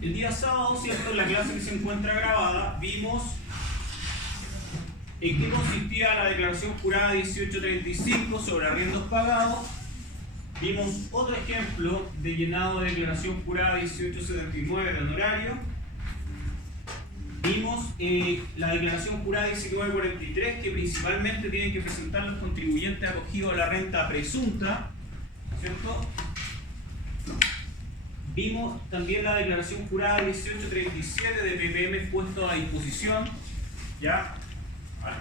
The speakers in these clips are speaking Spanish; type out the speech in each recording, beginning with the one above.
El día sábado, ¿cierto? En la clase que se encuentra grabada, vimos en qué consistía la declaración jurada 1835 sobre arriendos pagados. Vimos otro ejemplo de llenado de declaración jurada 1879 de honorario. Vimos la declaración jurada 1943, que principalmente tienen que presentar los contribuyentes acogidos a la renta presunta, ¿cierto? Vimos también la declaración jurada 1837 de PPM puesto a disposición, ¿ya?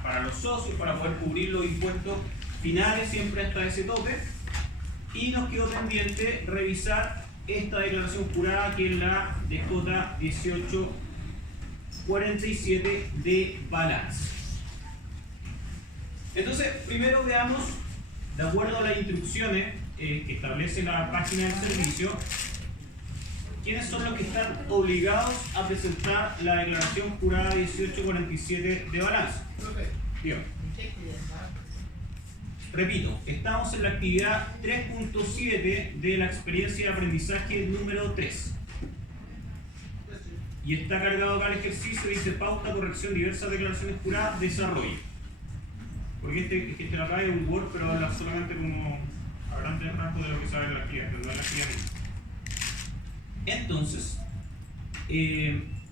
Para los socios, para poder cubrir los impuestos finales siempre hasta ese tope. Y nos quedó pendiente revisar esta declaración jurada, que es la DJ 1847 de balance. Entonces, primero veamos, de acuerdo a las instrucciones que establece la página del servicio, quiénes son los que están obligados a presentar la declaración jurada 1847 de balance. Bien. Repito, estamos en la actividad 3.7 de la experiencia de aprendizaje número 3. Y está cargado acá el ejercicio, dice pauta, corrección, diversas declaraciones juradas, desarrollo. Porque este lo acá es un Word, pero habla solamente como a grandes rasgos de lo que sabe en la actividad, pero no en la actividad misma. Entonces,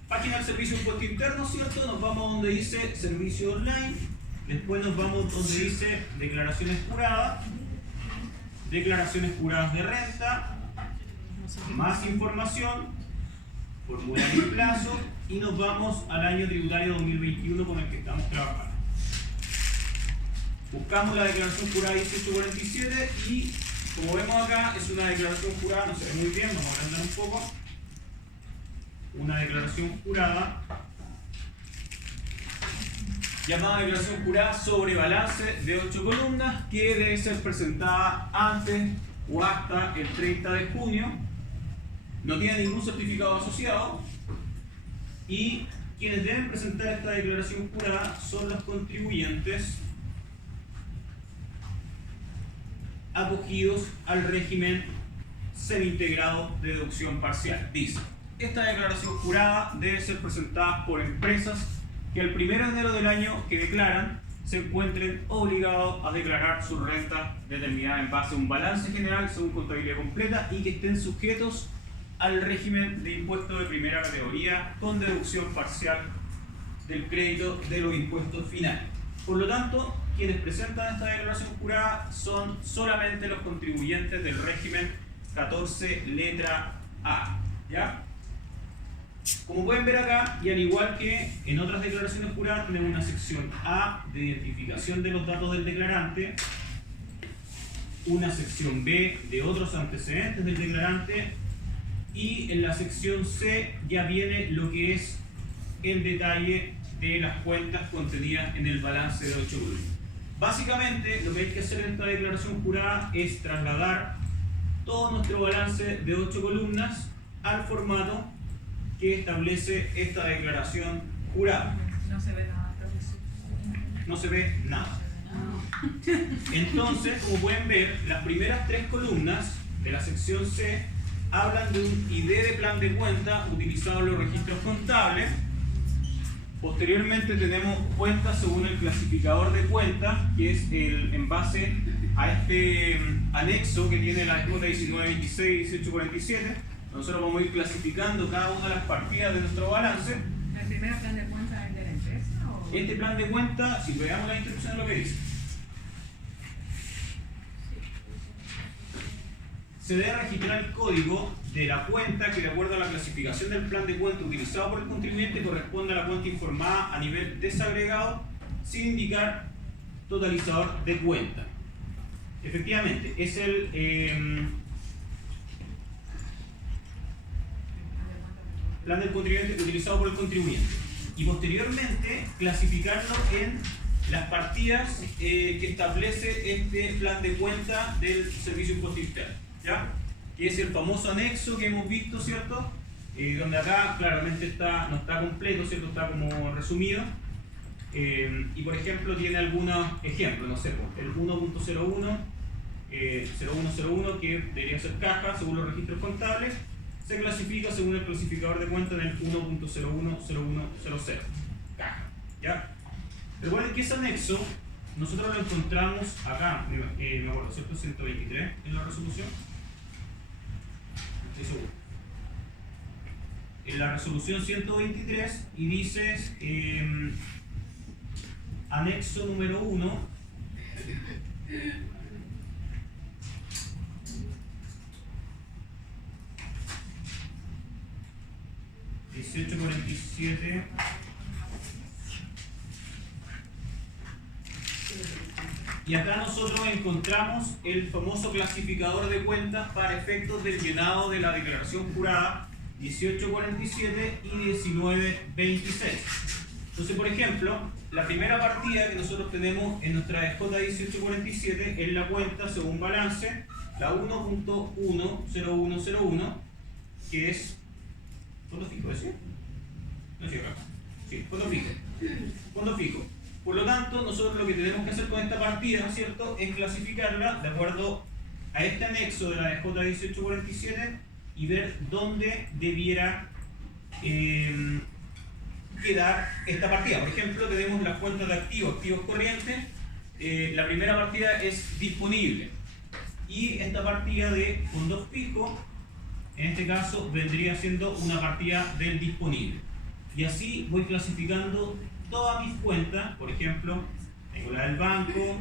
página del servicio de impuesto interno, ¿cierto? Nos vamos donde dice servicio online, después nos vamos donde dice declaraciones juradas de renta, más información, formulario y plazo, y nos vamos al año tributario 2021 con el que estamos trabajando. Buscamos la declaración jurada 1847 y, como vemos acá, es una declaración jurada, no se ve muy bien, vamos a agrandar un poco. Una declaración jurada llamada declaración jurada sobre balance de 8 columnas, que debe ser presentada antes o hasta el 30 de junio. No tiene ningún certificado asociado y quienes deben presentar esta declaración jurada son los contribuyentes acogidos al régimen semi-integrado de deducción parcial. Dice, esta declaración jurada debe ser presentada por empresas que el 1 de enero del año que declaran se encuentren obligados a declarar su renta determinada en base a un balance general según contabilidad completa y que estén sujetos al régimen de impuestos de primera categoría con deducción parcial del crédito de los impuestos finales. Por lo tanto, quienes presentan esta declaración jurada son solamente los contribuyentes del régimen 14 letra A, ¿ya? Como pueden ver acá, y al igual que en otras declaraciones juradas, tenemos una sección A de identificación de los datos del declarante, una sección B de otros antecedentes del declarante, y en la sección C ya viene lo que es el detalle de las cuentas contenidas en el balance de 8 columnas. Básicamente, lo que hay que hacer en esta declaración jurada es trasladar todo nuestro balance de 8 columnas al formato que establece esta declaración jurada. No se ve nada, profesor. No se ve nada. Entonces, como pueden ver, las primeras 3 columnas de la sección C hablan de un ID de plan de cuenta utilizado en los registros contables. Posteriormente tenemos cuentas según el clasificador de cuentas, que es en base a este anexo que tiene la DJ 1926 y 1847. Nosotros vamos a ir clasificando cada una de las partidas de nuestro balance. ¿El primer plan de cuenta es de la empresa? ¿O? Este plan de cuenta, si veamos la instrucción, es lo que dice. Se debe registrar el código de la cuenta que, de acuerdo a la clasificación del plan de cuenta utilizado por el contribuyente, corresponde a la cuenta informada a nivel desagregado sin indicar totalizador de cuenta. Efectivamente, es el plan del contribuyente utilizado por el contribuyente. Y posteriormente clasificarlo en las partidas que establece este plan de cuenta del servicio de impuesto interno, ¿ya? Que es el famoso anexo que hemos visto, ¿cierto? Donde acá claramente no está completo, ¿cierto? Está como resumido. Y por ejemplo tiene algunos ejemplos, no sé, el 1.01, 0101, que debería ser caja según los registros contables, se clasifica según el clasificador de cuenta en el 1.010100. Caja. ¿Ya? Recuerden que ese anexo nosotros lo encontramos acá, me acuerdo, ¿cierto? 123 en la resolución. Estoy seguro. En la resolución 123 y dice anexo número 1 1847 y acá nosotros encontramos el famoso clasificador de cuentas para efectos del llenado de la declaración jurada 1847 y 1926. Entonces, por ejemplo, la primera partida que nosotros tenemos en nuestra DJ 1847 es la cuenta según balance, la 1.10101, que es fondo fijo, ¿sí? No sé acá. Sí, fondo fijo. Fondo fijo. Por lo tanto, nosotros lo que tenemos que hacer con esta partida, ¿cierto?, es clasificarla de acuerdo a este anexo de la DJ 1847 y ver dónde debiera quedar esta partida. Por ejemplo, tenemos las cuentas de activos corrientes. La primera partida es disponible y esta partida de fondos fijos, en este caso, vendría siendo una partida del disponible. Y así voy clasificando todas mis cuentas. Por ejemplo, tengo la del banco,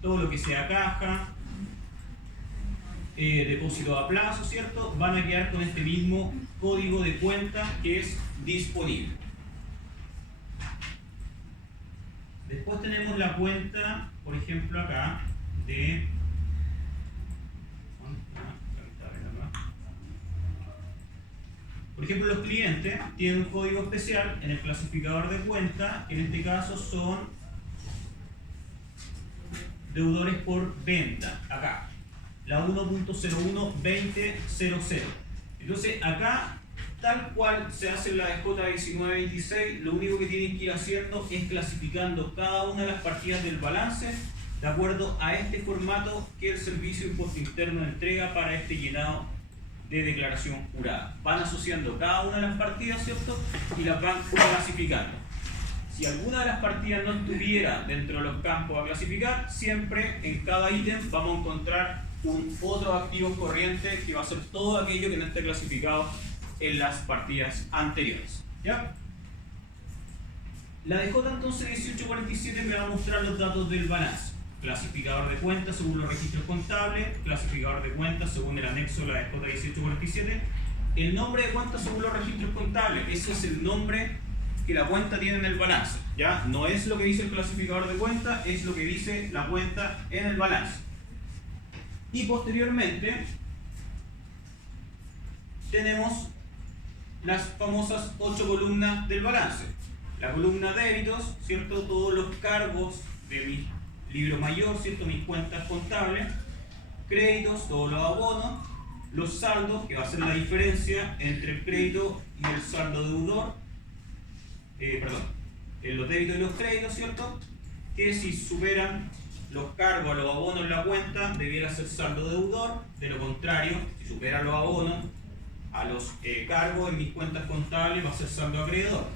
todo lo que sea caja, depósito a plazo, ¿cierto? Van a quedar con este mismo código de cuenta que es disponible. Después tenemos la cuenta, por ejemplo, acá de por ejemplo, los clientes tienen un código especial en el clasificador de cuenta, que en este caso son deudores por venta, acá, la 1.012000. Entonces, acá, tal cual se hace en la DJ 1926, lo único que tienen que ir haciendo es clasificando cada una de las partidas del balance de acuerdo a este formato que el Servicio de Impuesto Interno entrega para este llenado de declaración jurada. Van asociando cada una de las partidas, ¿cierto? Y las van clasificando. Si alguna de las partidas no estuviera dentro de los campos a clasificar, siempre en cada ítem vamos a encontrar un otro activo corriente que va a ser todo aquello que no esté clasificado en las partidas anteriores. ¿Ya? La DJ entonces 1847 me va a mostrar los datos del balance. Clasificador de cuentas según los registros contables, clasificador de cuentas según el anexo de la DJ 1847, el nombre de cuenta según los registros contables, ese es el nombre que la cuenta tiene en el balance, ¿ya? No es lo que dice el clasificador de cuenta, es lo que dice la cuenta en el balance. Y posteriormente tenemos las famosas 8 columnas del balance. La columna débitos, ¿cierto? Todos los cargos de mi libro mayor, ¿cierto? Mis cuentas contables. Créditos, todos los abonos. Los saldos, que va a ser la diferencia entre el crédito y el saldo deudor. Los débitos y los créditos, ¿cierto? Que si superan los cargos a los abonos en la cuenta, debiera ser saldo deudor. De lo contrario, si superan los abonos a los cargos en mis cuentas contables, va a ser saldo acreedor.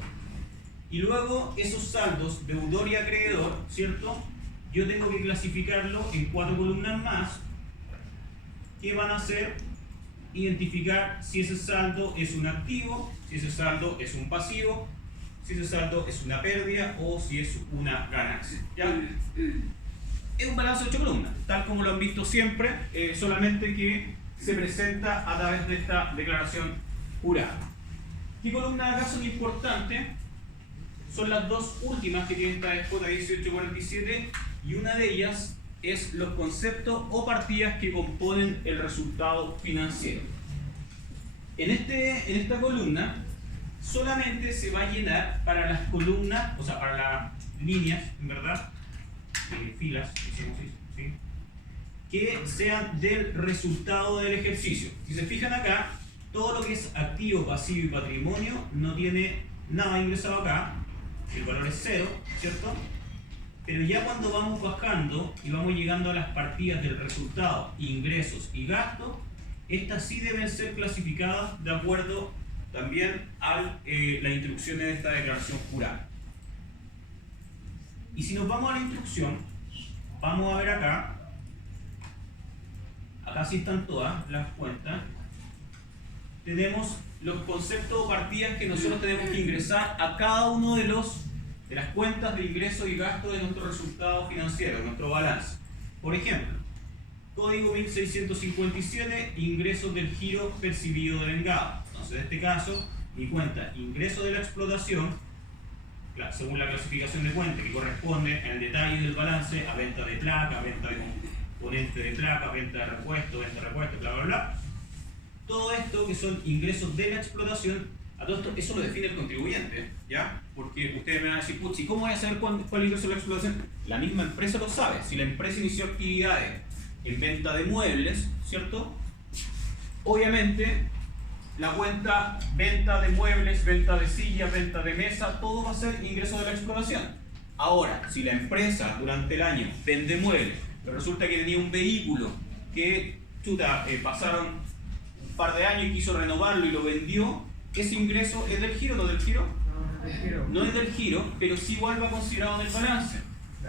Y luego esos saldos deudor y acreedor, ¿cierto? Yo tengo que clasificarlo en 4 columnas más que van a hacer identificar si ese saldo es un activo, si ese saldo es un pasivo, si ese saldo es una pérdida o si es una ganancia. ¿Ya? Es un balance de 8 columnas, tal como lo han visto siempre, solamente que se presenta a través de esta declaración jurada. ¿Qué columnas acá son importantes? Son las dos últimas que tiene esta DJ 1847 y una de ellas es los conceptos o partidas que componen el resultado financiero. En esta columna solamente se va a llenar para las columnas, o sea, para las líneas, en verdad, filas, ¿sí? Que sean del resultado del ejercicio. Si se fijan acá, todo lo que es activo, pasivo y patrimonio no tiene nada ingresado acá, el valor es 0, ¿cierto? Pero ya cuando vamos bajando y vamos llegando a las partidas del resultado, ingresos y gastos, estas sí deben ser clasificadas de acuerdo también a las instrucciones de esta declaración jurada. Y si nos vamos a la instrucción, vamos a ver acá sí están todas las cuentas, tenemos los conceptos o partidas que nosotros tenemos que ingresar a cada uno de las cuentas de ingreso y gasto de nuestro resultado financiero, nuestro balance. Por ejemplo, código 1657, ingresos del giro percibido de vengado. Entonces, en este caso, mi cuenta ingreso de la explotación, según la clasificación de cuenta que corresponde en el detalle del balance a venta de placa, venta de componente de placa, venta de repuesto, bla, bla, bla. Todo esto que son ingresos de la explotación, a todo esto, eso lo define el contribuyente, ¿ya? Porque ustedes me van a decir, ¿y cómo voy a saber cuál es el ingreso de la explotación? La misma empresa lo sabe. Si la empresa inició actividades en venta de muebles, ¿cierto? Obviamente, la cuenta venta de muebles, venta de sillas, venta de mesa, todo va a ser ingreso de la explotación. Ahora, si la empresa durante el año vende muebles, pero resulta que tenía un vehículo que, pasaron un par de años y quiso renovarlo y lo vendió, ese ingreso es del giro, ¿no del giro? No es del giro, pero sí igual va considerado en el balance.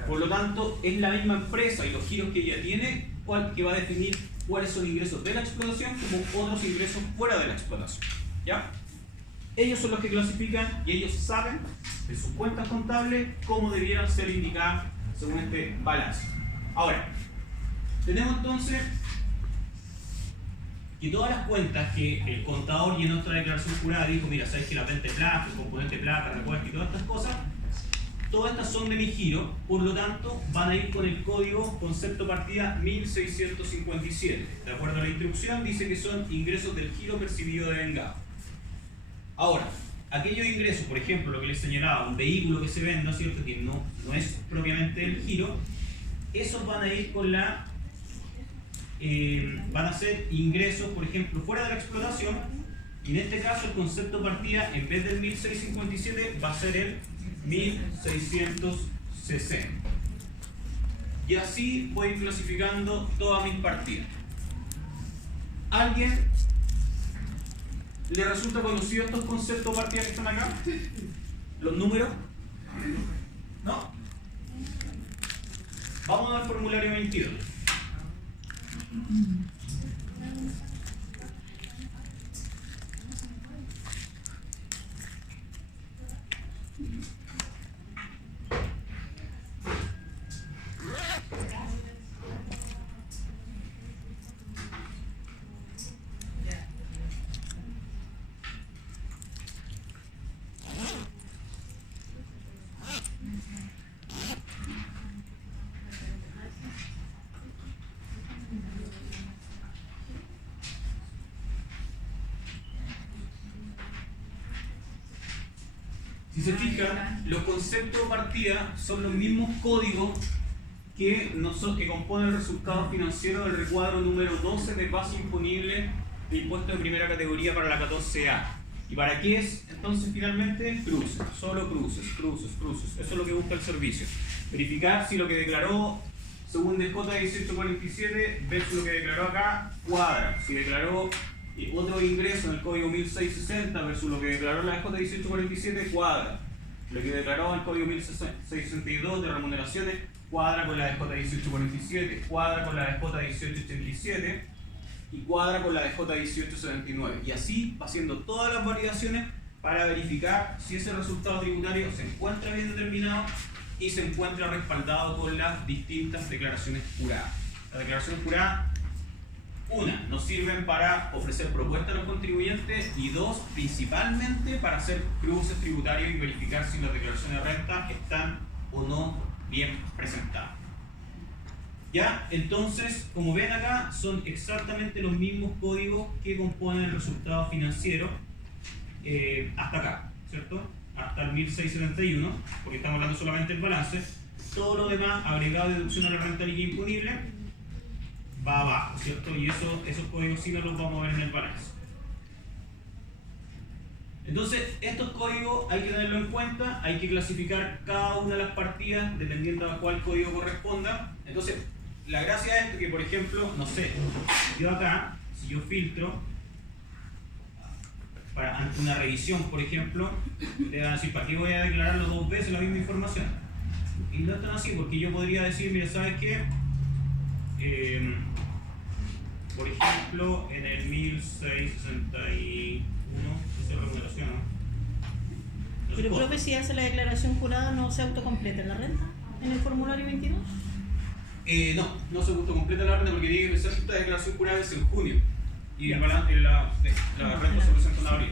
Por lo tanto, es la misma empresa y los giros que ella tiene que va a definir cuáles son ingresos de la explotación como otros ingresos fuera de la explotación. ¿Ya? Ellos son los que clasifican y ellos saben de sus cuentas contables cómo debieran ser indicadas según este balance. Ahora, tenemos entonces que todas las cuentas que el contador llenó nuestra declaración jurada dijo, mira, sabes que la venta de placa, el componente de placa, repuesto y todas estas cosas, todas estas son de mi giro, por lo tanto van a ir con el código concepto partida 1657. De acuerdo a la instrucción dice que son ingresos del giro percibido de vengado. Ahora, aquellos ingresos, por ejemplo, lo que les señalaba, un vehículo que se venda, ¿cierto? Que no es propiamente el giro, esos van a ir con la... van a ser ingresos, por ejemplo, fuera de la explotación, y en este caso el concepto partida, en vez del 1657, va a ser el 1660. Y así voy clasificando todas mis partidas. ¿Alguien le resulta conocido estos conceptos partidas que están acá? ¿Los números? ¿No? Vamos al formulario 22. Si se fijan, los conceptos de partida son los mismos códigos que componen el resultado financiero del recuadro número 12 de base imponible de impuesto de primera categoría para la 14A. ¿Y para qué es entonces finalmente? Cruces, solo cruces. Eso es lo que busca el servicio. Verificar si lo que declaró según DJ 1847 versus lo que declaró acá cuadra. Si declaró otro ingreso en el código 1660 versus lo que declaró la DJ 1847 cuadra. Lo que declaró en el código 1662 de remuneraciones cuadra con la DJ 1847, cuadra con la DJ 1887 y cuadra con la DJ 1879. Y así va haciendo todas las validaciones para verificar si ese resultado tributario se encuentra bien determinado y se encuentra respaldado con las distintas declaraciones juradas. Las declaraciones juradas, una, nos sirven para ofrecer propuestas a los contribuyentes y dos, principalmente para hacer cruces tributarios y verificar si las declaraciones de renta están o no bien presentadas. Ya, entonces, como ven acá, son exactamente los mismos códigos que componen el resultado financiero hasta acá, ¿cierto? Hasta el 1671, porque estamos hablando solamente del balance. Todo lo demás, agregado de deducción a la renta líquida imponible, va abajo, ¿cierto? Y esos códigos sí no los vamos a ver en el balance. Entonces, estos códigos hay que tenerlo en cuenta, hay que clasificar cada una de las partidas dependiendo a cuál código corresponda. Entonces, la gracia es que, por ejemplo, no sé, yo acá, si yo filtro, ante una revisión, por ejemplo, le van a decir, ¿para qué voy a declararlo dos veces la misma información? Y no es tan así, porque yo podría decir, mira, ¿sabes qué? Por ejemplo, en el 1661, esa es remuneración, ¿no? Pero profe, si hace la declaración jurada, ¿no se autocompleta la renta en el formulario 22? No se autocompleta la renta porque tiene que empezar esta declaración jurada es en junio y la renta se presenta en abril.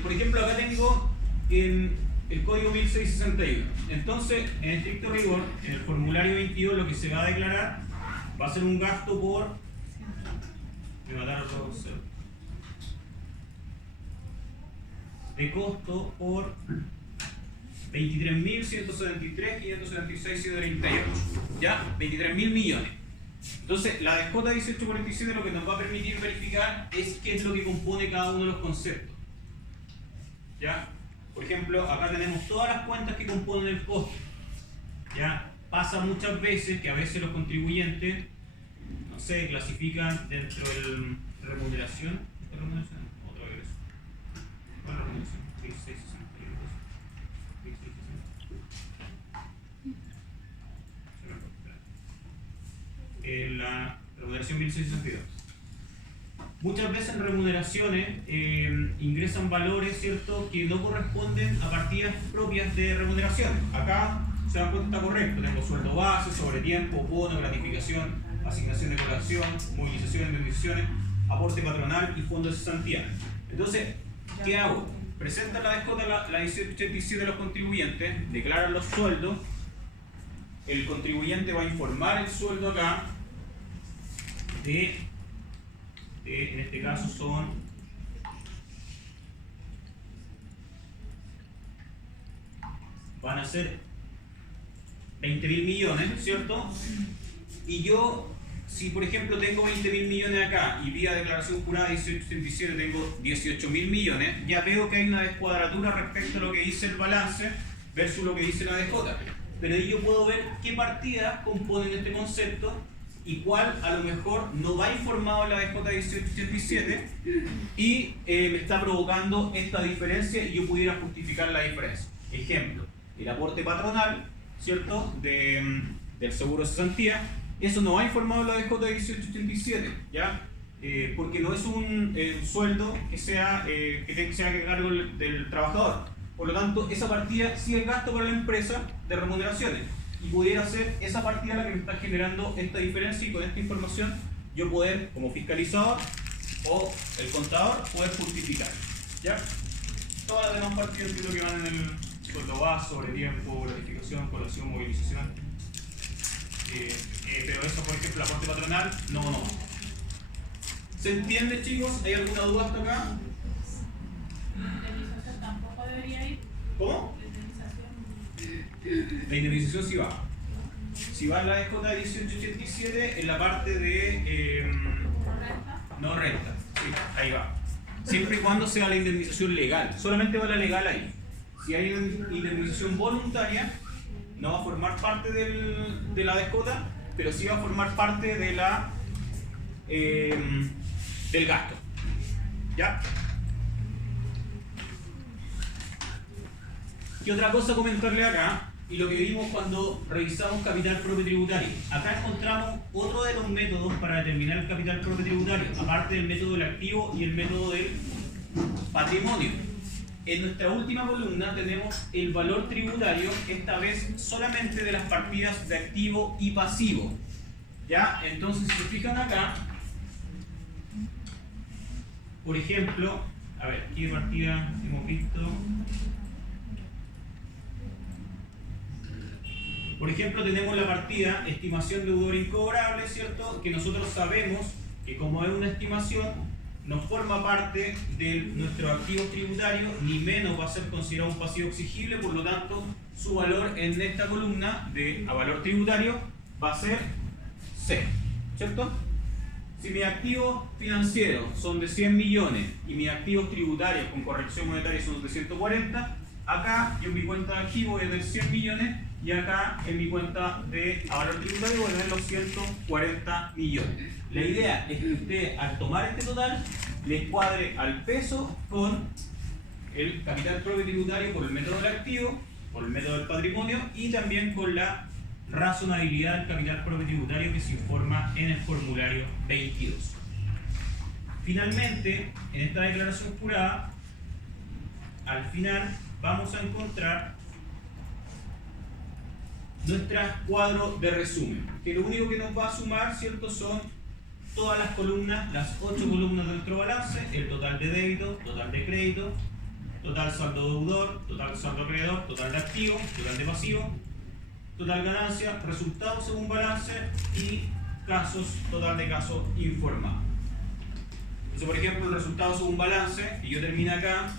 Por ejemplo, acá tengo en el código 1661. Entonces, en estricto rigor, en el formulario 22 lo que se va a declarar va a ser un gasto por... Me mataron los ceros. De costo por 23.173.576.38, ¿ya? 23.000 millones. Entonces, la DJ 1847 lo que nos va a permitir verificar es qué es lo que compone cada uno de los conceptos, ¿ya? Por ejemplo, acá tenemos todas las cuentas que componen el costo, ¿ya? Pasa muchas veces que a veces los contribuyentes, no sé, clasifican dentro del remuneración, otro regreso. ¿Cuál es la remuneración? 1662. 1662. La remuneración 1662. Muchas veces en remuneraciones ingresan valores, ¿cierto?, que no corresponden a partidas propias de remuneraciones. Acá se dan cuenta, está correcto. Tengo sueldo base, sobretiempo, bono, gratificación, asignación de colación, movilización, indemnizaciones, aporte patronal y fondo de cesantía. Entonces, ¿qué hago? Presenta la DJ, la 1887 de los contribuyentes, declaran los sueldos, el contribuyente va a informar el sueldo acá en este caso van a ser 20.000 millones, ¿cierto? Y yo, si por ejemplo tengo 20.000 millones acá y vía declaración jurada 1887 tengo 18.000 millones, ya veo que hay una descuadratura respecto a lo que dice el balance versus lo que dice la DJ. Pero ahí yo puedo ver qué partidas componen este concepto y cuál a lo mejor no va informado en la DJ 1887 y me está provocando esta diferencia y yo pudiera justificar la diferencia. Ejemplo, el aporte patronal, ¿cierto?, del seguro de cesantía, eso no va informado en la DJ 1887, ¿ya? Porque no es un sueldo que sea que cargo del trabajador. Por lo tanto, esa partida sí es gasto para la empresa de remuneraciones. Y pudiera ser esa partida la que me está generando esta diferencia y con esta información yo poder, como fiscalizador o el contador, poder justificar, ¿ya? Todas las demás partidas que van en el sueldo base, sobre tiempo, gratificación, colación, movilización. Pero eso, por ejemplo, aporte patronal, no. ¿Se entiende, chicos? ¿Hay alguna duda hasta acá? Tampoco debería ir. ¿Cómo? La indemnización sí va. Si va en la DJ 1887, en la parte de no renta. Sí, ahí va. Siempre y cuando sea la indemnización legal. Solamente va la legal ahí. Si hay indemnización voluntaria, no va a formar parte de la DJ, pero sí va a formar parte de del gasto. ¿Ya? ¿Qué otra cosa comentarle acá? Y lo que vimos cuando revisamos capital propio tributario. Acá encontramos otro de los métodos para determinar el capital propio tributario, aparte del método del activo y el método del patrimonio. En nuestra última columna tenemos el valor tributario, esta vez solamente de las partidas de activo y pasivo. ¿Ya? Entonces, si se fijan acá, por ejemplo, a ver, ¿qué partida hemos visto? Por ejemplo, tenemos la partida estimación de deudor incobrable, ¿cierto? Que nosotros sabemos que como es una estimación, no forma parte de nuestros activos tributarios, ni menos va a ser considerado un pasivo exigible, por lo tanto, su valor en esta columna a valor tributario va a ser 0, ¿cierto? Si mis activos financieros son de 100 millones y mis activos tributarios con corrección monetaria son de 140, acá yo en mi cuenta de activos es de 100 millones y acá en mi cuenta de valor tributario voy a tener los 140 millones. La idea es que usted al tomar este total le cuadre al peso con el capital propio tributario por el método del activo, por el método del patrimonio y también con la razonabilidad del capital propio tributario que se informa en el formulario 22. Finalmente, en esta declaración jurada, al final vamos a encontrar nuestro cuadro de resumen, que lo único que nos va a sumar, ¿cierto?, son todas las columnas, las 8 columnas de nuestro balance, el total de débito, total de crédito, total saldo deudor, total saldo acreedor, total de activo, total de pasivo, total ganancia, resultados según balance y casos, total de casos informados. Entonces, por ejemplo, el resultado según balance, y yo termino acá,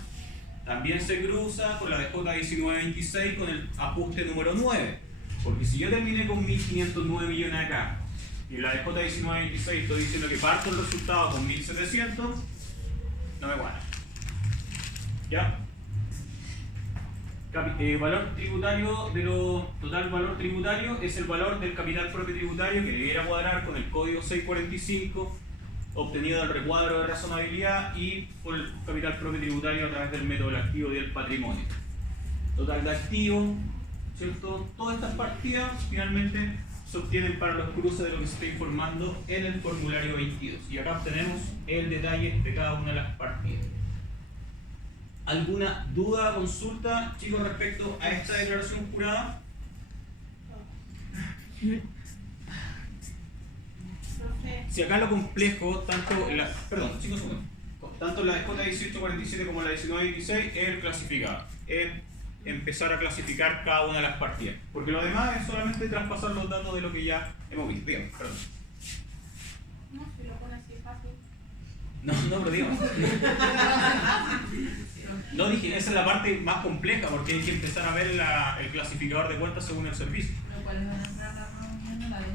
también se cruza con la de J1926 con el ajuste número 9. Porque si yo terminé con 1.509 millones acá, y en la de J1926 estoy diciendo que parto el resultado con 1.700, no me cuadra. ¿Ya? Valor tributario de lo total valor tributario es el valor del capital propio tributario que debiera cuadrar con el código 645 obtenido del recuadro de razonabilidad y por el capital propio tributario a través del método del activo y del patrimonio. Total de activo, ¿cierto? Todas estas partidas finalmente se obtienen para los cruces de lo que se está informando en el formulario 22. Y acá obtenemos el detalle de cada una de las partidas. ¿Alguna duda, consulta, chicos, respecto a esta declaración jurada? Si acá lo complejo, tanto en la, perdón, chicos, tanto en la de J1847 como en la 1916 es el clasificado, es empezar a clasificar cada una de las partidas, porque lo demás es solamente traspasar los datos de lo que ya hemos visto. Digamos, perdón. No, si lo pone así fácil. No, pero digamos. No dije, esa es la parte más compleja porque hay que empezar a ver el clasificador de cuentas según el servicio. Lo cual van a entrar a la reunión, la de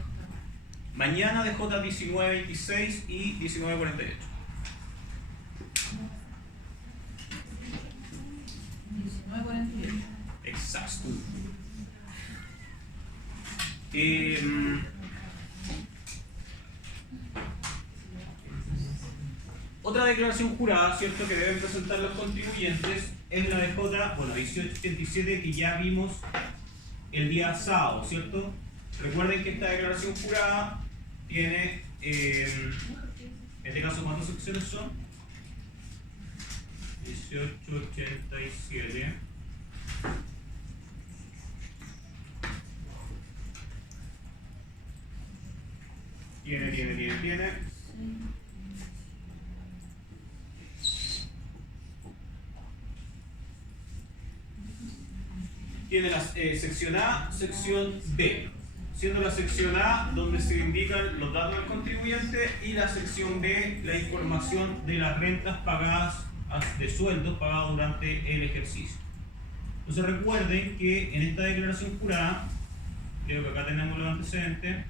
Mañana de J1926 y 1948. 1948. Exacto. Otra declaración jurada, ¿cierto?, que deben presentar los contribuyentes es la de J1887 que ya vimos el día sábado, ¿cierto? Recuerden que esta declaración jurada tiene, en este caso, ¿cuántas secciones son? 1887. Tiene. Tiene la sección A, sección B. Siendo la sección A donde se indican los datos del contribuyente y la sección B la información de las rentas pagadas, de sueldos pagados durante el ejercicio. Entonces recuerden que en esta declaración jurada, creo que acá tenemos los antecedentes,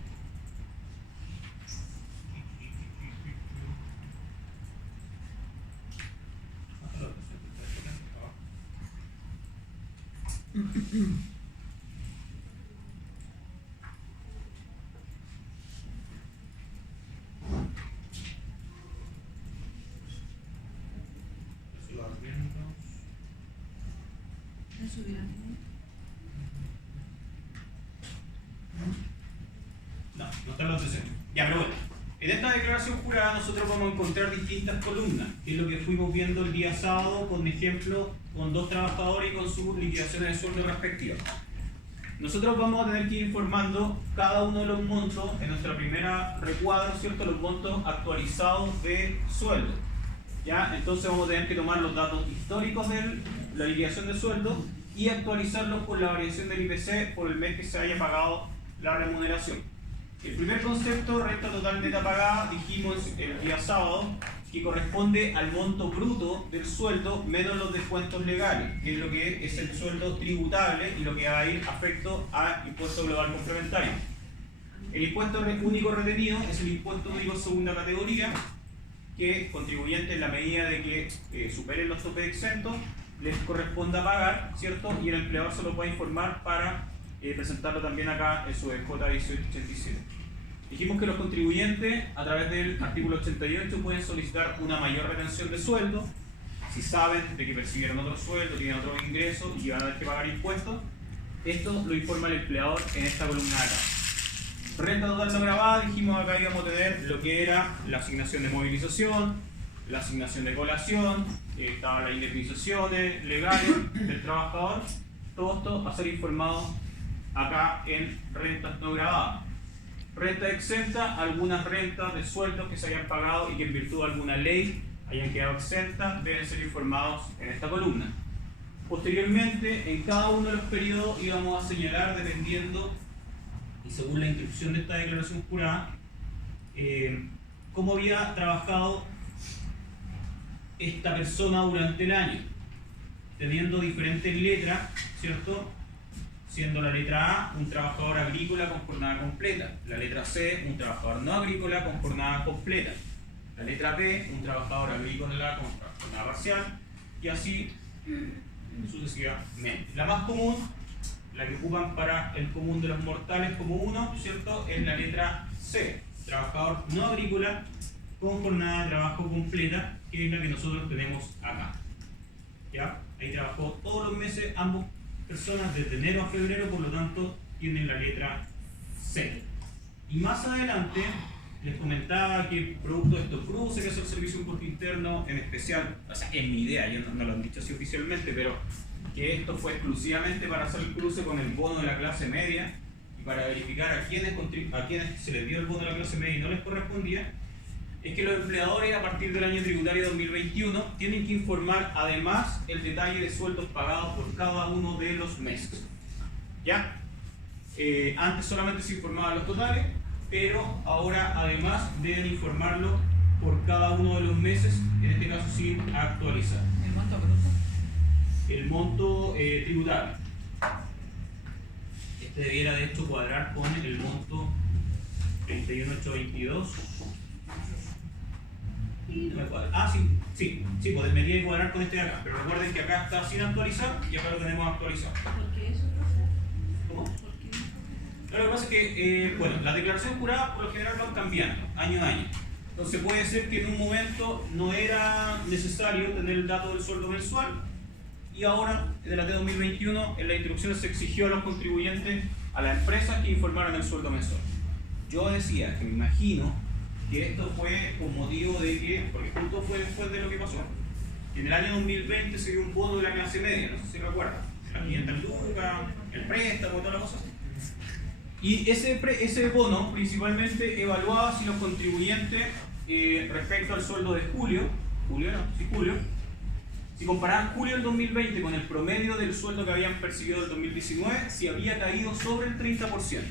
no están los antecedentes. Ya, pero bueno, en esta declaración jurada nosotros vamos a encontrar distintas columnas, que es lo que fuimos viendo el día sábado con ejemplo con 2 trabajadores y con sus liquidaciones de sueldo respectivas. Nosotros vamos a tener que ir informando cada uno de los montos en nuestra primera recuadro, ¿cierto?, los montos actualizados de sueldo. ¿Ya? Entonces vamos a tener que tomar los datos históricos de la liquidación de sueldo y actualizarlos con la variación del IPC por el mes que se haya pagado la remuneración. El primer concepto, renta total neta pagada, dijimos el día sábado, que corresponde al monto bruto del sueldo menos los descuentos legales, que es lo que es el sueldo tributable y lo que va a ir afecto al impuesto global complementario. El impuesto único retenido es el impuesto único segunda categoría, que contribuyentes en la medida de que superen los topes exentos les corresponda pagar, ¿cierto? Y el empleador se lo puede informar para presentarlo también acá en su EJ 1887. Dijimos que los contribuyentes a través del artículo 88 pueden solicitar una mayor retención de sueldo si saben de que percibieron otro sueldo, tienen otro ingreso y van a tener que pagar impuestos. Esto lo informa el empleador en esta columna de acá. Renta total no grabada, dijimos acá íbamos a tener lo que era la asignación de movilización, la asignación de colación, estaban las indemnizaciones legales del trabajador. Todo esto va a ser informado acá en rentas no grabadas. Renta exenta, algunas rentas de sueldos que se hayan pagado y que en virtud de alguna ley hayan quedado exentas, deben ser informados en esta columna. Posteriormente, en cada uno de los periodos íbamos a señalar, dependiendo y según la instrucción de esta declaración jurada, cómo había trabajado esta persona durante el año, teniendo diferentes letras, ¿cierto? Siendo la letra A un trabajador agrícola con jornada completa, la letra C un trabajador no agrícola con jornada completa, la letra B un trabajador agrícola con jornada parcial, y así sucesivamente. La más común, la que ocupan para el común de los mortales como uno, ¿cierto? Es la letra C, trabajador no agrícola con jornada de trabajo completa, que es la que nosotros tenemos acá. ¿Ya? Ahí trabajó todos los meses, ambos personas desde enero a febrero, por lo tanto tienen la letra C. Y más adelante les comentaba que producto de estos cruces que hace el Servicio de Impuesto Interno, en especial, o sea, en mi idea, yo no lo han dicho así oficialmente, pero que esto fue exclusivamente para hacer el cruce con el bono de la clase media y para verificar a quienes se les dio el bono de la clase media y no les correspondía, es que los empleadores a partir del año tributario 2021 tienen que informar además el detalle de sueldos pagados por cada uno de los meses. ¿Ya? Antes solamente se informaban los totales, pero ahora además deben informarlo por cada uno de los meses, en este caso sin actualizar. ¿El monto bruto? El monto tributario. Este debiera de hecho cuadrar con el monto 31.822. Y no me cuadra. Ah, sí, pues me tiene que cuadrar con este de acá, pero recuerden que acá está sin actualizar y acá lo tenemos actualizado. ¿Por qué eso, profe? ¿Cómo? ¿Por qué? Lo que pasa es que, bueno, las declaraciones juradas por lo general van cambiando, año a año. Entonces puede ser que en un momento no era necesario tener el dato del sueldo mensual y ahora, de la T 2021, en la instrucción se exigió a los contribuyentes, a las empresas, que informaran el sueldo mensual. Yo decía que me imagino que esto fue con motivo de que, porque justo fue después de lo que pasó, que en el año 2020 se dio un bono de la clase media, no sé si recuerdan, las 500 lucas, el préstamo, todas las cosas. Y ese bono principalmente evaluaba si los contribuyentes, respecto al sueldo de julio, si comparaban julio del 2020 con el promedio del sueldo que habían percibido del 2019, si había caído sobre el 30%.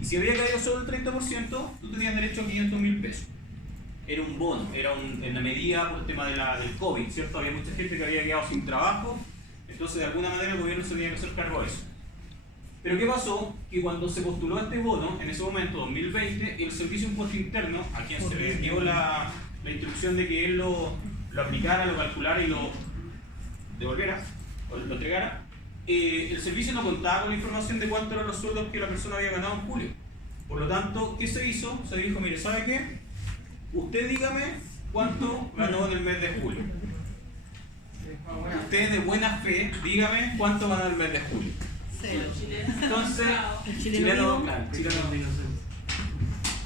Y si había caído sobre el 30%, tú tenías derecho a 500.000 pesos. Era un bono, era una medida por el tema del COVID, ¿cierto? Había mucha gente que había quedado sin trabajo, entonces de alguna manera el gobierno se tenía que hacer cargo de eso. Pero ¿qué pasó? Que cuando se postuló este bono, en ese momento, 2020, el Servicio de Impuesto Interno, a quien se le dio la instrucción de que él lo aplicara, lo calculara y lo devolviera, o lo entregara, el servicio no contaba con la información de cuántos eran los sueldos que la persona había ganado en julio. Por lo tanto, ¿qué se hizo? Se dijo, mire, ¿sabe qué? Usted dígame cuánto ganó en el mes de julio. Usted de buena fe, dígame cuánto ganó en el mes de julio. Cero. Entonces, El chileno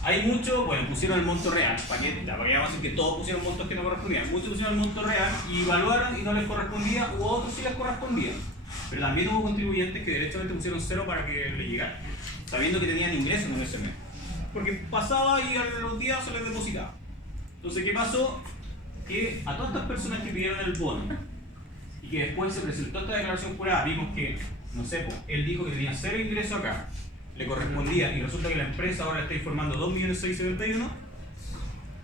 hay muchos, bueno, pusieron el monto real, para que vamos a decir que todos pusieron montos que no correspondían. Muchos pusieron el monto real y evaluaron y no les correspondía, u otros sí les correspondía. Pero también hubo contribuyentes que directamente pusieron cero para que le llegara, sabiendo que tenían ingresos en ese mes. Porque pasaba y a los días se les depositaba. Entonces, ¿qué pasó? Que a todas estas personas que pidieron el bono y que después se presentó esta declaración jurada, vimos que, no sé, él dijo que tenía cero ingreso acá, le correspondía y resulta que la empresa ahora le está informando 2.671.000,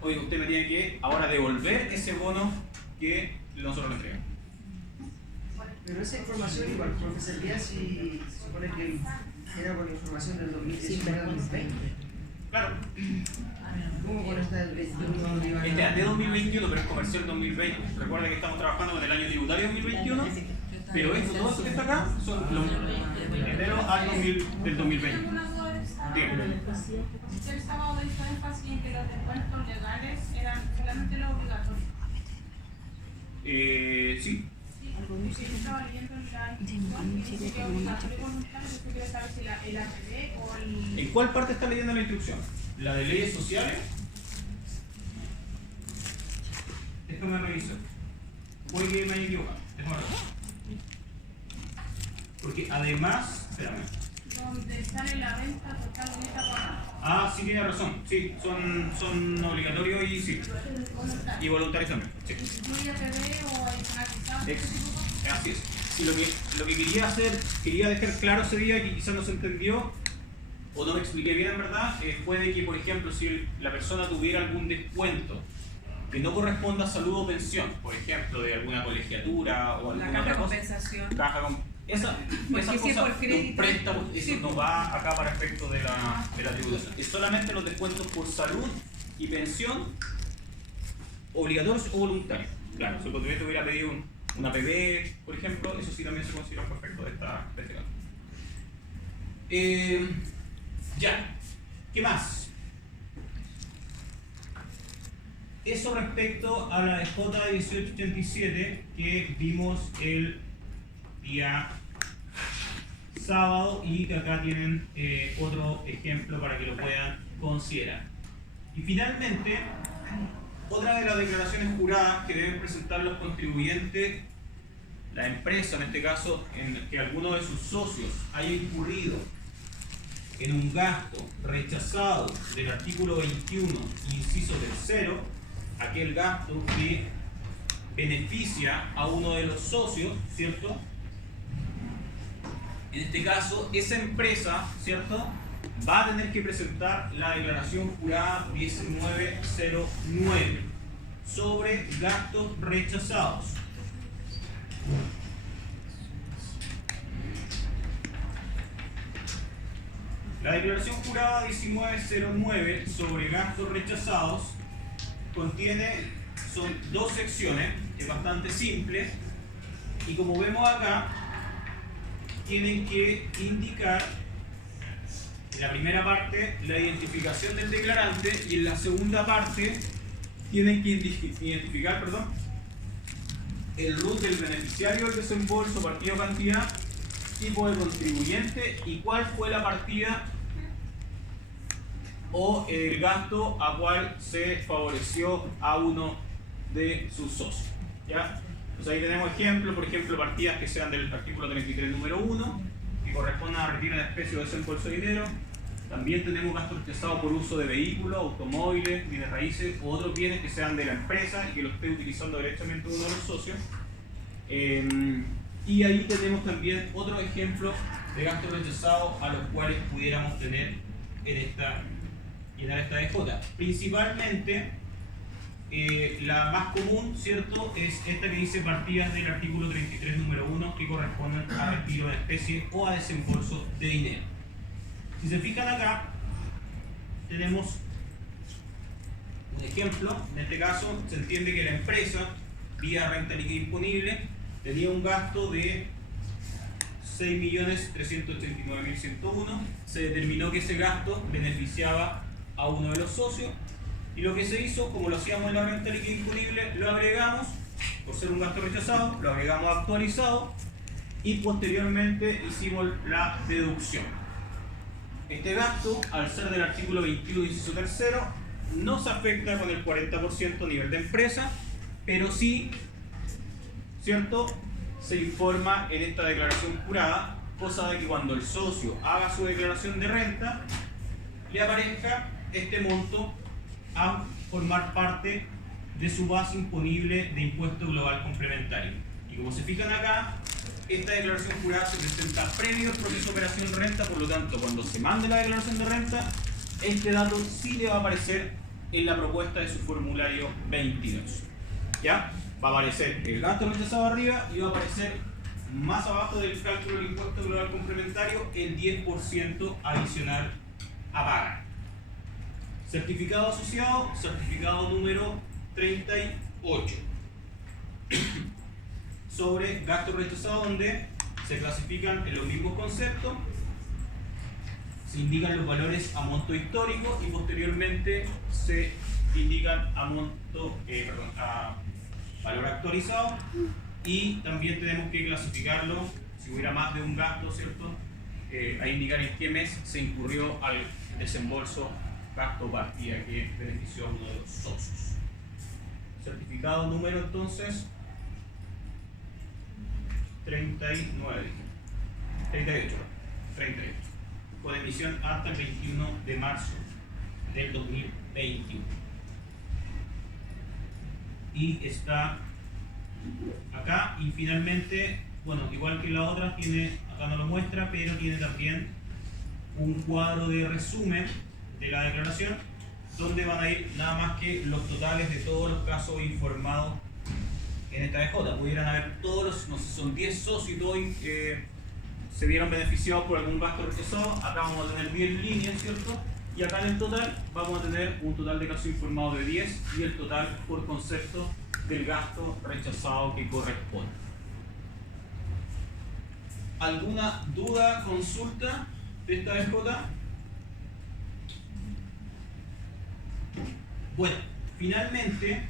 oye, usted me tiene que ahora devolver ese bono que nosotros le entregamos. Pero esa información igual, profesor Díaz, si se supone que era con información del 2019-2020. Claro, ¿Cómo con esta del 21? este es de 2021, pero es comercial 2020. Recuerda que estamos trabajando con el año tributario 2021 Pero esto, todo esto que está acá son los enero al 2020. Tengo una duda del sábado. Dígame. El sábado hizo énfasis en que los descuentos legales eran solamente los obligatorios. Sí. Porque yo estaba leyendo la instrucción y dice que obligatorio y voluntario, yo quiero saber si el APB o el... ¿En cuál parte está leyendo la instrucción? ¿La de leyes sociales? Déjame revisar. Puede que me haya equivocado. Déjame revisar. Porque además, espérame. donde sale la venta total neta pagada. Ah, sí, tiene razón. Sí, son obligatorios y sí. Voluntario. Y voluntarios también. Sí. ¿Incluye APB o adicional? Así es. Sí, lo que quería dejar claro ese día, que quizás no se entendió o no me expliqué bien en verdad, fue de que, por ejemplo, si la persona tuviera algún descuento que no corresponda a salud o pensión, por ejemplo, de alguna colegiatura o La alguna caja otra de cosa, compensación. caja con esas Porque si es cosas por crédito, de un préstamo, eso sí. no va acá para efectos de la tributación. Es solamente los descuentos por salud y pensión, obligatorios o voluntarios. Claro, si el contribuyente hubiera pedido una PB, por ejemplo, eso sí también se considera por efecto de este caso. Ya, ¿qué más? Eso respecto a la DJ 1887 que vimos el día sábado y que acá tienen otro ejemplo para que lo puedan considerar. Y finalmente, otra de las declaraciones juradas que deben presentar los contribuyentes, la empresa en este caso, en que alguno de sus socios haya incurrido en un gasto rechazado del artículo 21, inciso tercero, aquel gasto que beneficia a uno de los socios, ¿cierto? En este caso, esa empresa, ¿cierto?, va a tener que presentar la declaración jurada 1909 sobre gastos rechazados. La declaración jurada 1909 sobre gastos rechazados son dos secciones, es bastante simple, y como vemos acá, tienen que indicar en la primera parte la identificación del declarante y en la segunda parte tienen que identificar el RUT del beneficiario del desembolso, partida o cantidad, tipo de contribuyente y cuál fue la partida o el gasto a cual se favoreció a uno de sus socios. ¿Ya? Entonces ahí tenemos ejemplos, por ejemplo, partidas que sean del artículo 33 número 1, que correspondan a retiro de especie o desembolso de dinero. También tenemos gastos rechazados por uso de vehículos, automóviles, bienes raíces o otros bienes que sean de la empresa y que lo esté utilizando directamente uno de los socios. Y ahí tenemos también otros ejemplos de gastos rechazados a los cuales pudiéramos tener llenar esta DJ. Principalmente, la más común, ¿cierto?, es esta que dice partidas del artículo 33 número 1 que corresponden a retiro de especie o a desembolso de dinero. Si se fijan acá, tenemos un ejemplo. En este caso, se entiende que la empresa, vía renta líquida disponible, tenía un gasto de 6.389.101. Se determinó que ese gasto beneficiaba a uno de los socios y lo que se hizo, como lo hacíamos en la renta líquida disponible, lo agregamos, por ser un gasto rechazado, lo agregamos actualizado y posteriormente hicimos la deducción. Este gasto, al ser del artículo 21, inciso tercero, no se afecta con el 40% a nivel de empresa, pero sí, ¿cierto?, se informa en esta declaración jurada, cosa de que cuando el socio haga su declaración de renta, le aparezca este monto a formar parte de su base imponible de impuesto global complementario. Y como se fijan acá, esta declaración jurada se presenta previo al proceso de operación renta, por lo tanto, cuando se mande la declaración de renta, este dato sí le va a aparecer en la propuesta de su formulario 22. ¿Ya? Va a aparecer el gasto rechazado arriba y va a aparecer más abajo del cálculo del impuesto global complementario el 10% adicional a pagar. Certificado asociado, certificado número 38. sobre gasto rechazado, donde se clasifican en los mismos conceptos, se indican los valores a monto histórico y posteriormente se indican a a valor actualizado, y también tenemos que clasificarlo si hubiera más de un gasto, ¿cierto? A indicar en qué mes se incurrió al desembolso gasto partida que benefició a uno de los socios. Certificado número entonces 38, con emisión hasta el 21 de marzo del 2021. Y está acá, y finalmente, bueno, igual que la otra, tiene, acá no lo muestra, pero tiene también un cuadro de resumen de la declaración, donde van a ir nada más que los totales de todos los casos informados en esta DJ. Pudieran haber todos los, no sé, son 10 socios y todos se vieron beneficiados por algún gasto rechazado. Acá vamos a tener 10 líneas, ¿cierto? Y acá en el total vamos a tener un total de casos informados de 10 y el total por concepto del gasto rechazado que corresponde. ¿Alguna duda, consulta de esta DJ? Bueno, finalmente